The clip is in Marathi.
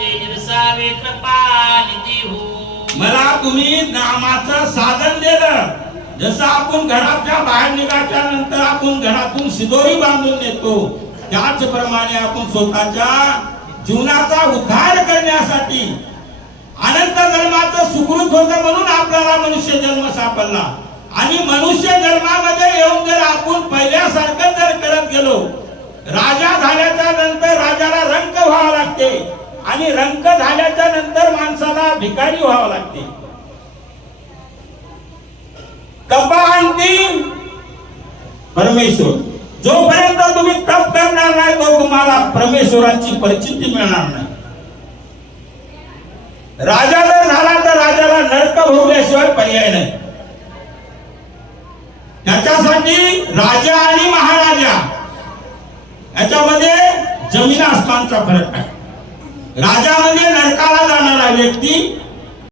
तुझे निरसावे कृपानिधी हो. मला तुम्ही नामाचं साधन दिलं. जसं आपण घराच्या बाहेर निघाच्या नंतर आपण घरातून शिदोरी बांधून नेतो, त्याचप्रमाणे आपण स्वतःच्या जीवनाचा उद्धार करण्यासाठी अनंत जन्माचं सुकृत होतं म्हणून आपल्याला मनुष्य जन्म सापडला. आणि मनुष्य जन्मामध्ये येऊन जर आपण पहिल्यासारखं जर करत गेलो, राजा झाल्याच्या नंतर राजाला रंक व्हावं लागते आणि रंक झाल्याच्या नंतर माणसाला भिकारी व्हावं लागते. तपांती परमेश्वर. जोपर्यंत तुम्ही तप करणार नाही तो तुम्हाला परमेश्वराची परिचिती मिळणार नाही. राजा जर झाला तर राजाला नरक भोगल्याशिवाय पर्याय नाही. त्याच्यासाठी राजा आणि महाराजा याच्यामध्ये जमीन आसमानचा फरक आहे. राजा म्हणजे नरकाला जाणारा व्यक्ती